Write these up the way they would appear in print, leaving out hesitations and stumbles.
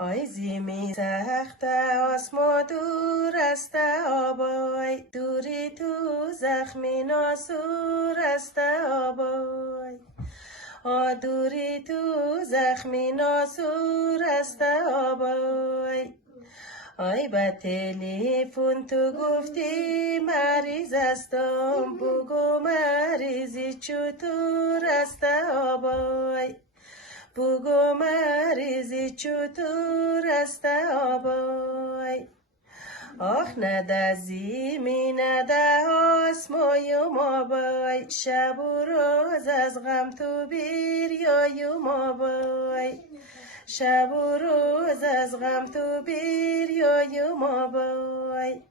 آی زیمی سخت آسما دور است آبای، دوری تو زخمی ناسور است آبای. دوری تو زخمی ناسور است آبای. آی با تلیفون تو گفتی مریض استم، بگو مریضی چطور است آبای. بگو مریضی چطور است آبای. آخ نده زیمی نده آسمایم آبای، شب و روز از غم تو بیریایم آبای. شب و روز از غم تو بیریایم آبای.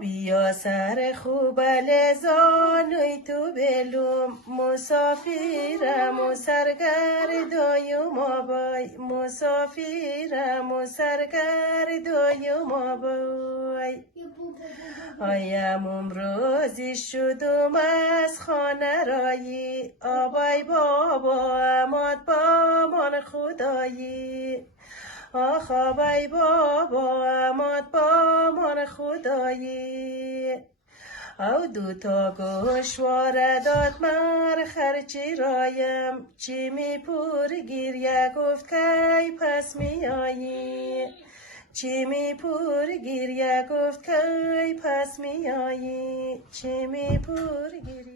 بیا سر خوب لزانوی تو بلوم، مسافرم و سرگردایم آبای. مسافرم و سرگردایم آبای. آیم امروزی شدم از خانه رایی، آبای بابا اماد با من خدایی. آخ آبای بابا اماد با من خدایی. او دوتا گوشواره داد مر خرچی رایم، چی می پور گیریه گفت کی پس می آیی. چی می پور گیریه گفت کی پس می آیی. چی می پور گیریه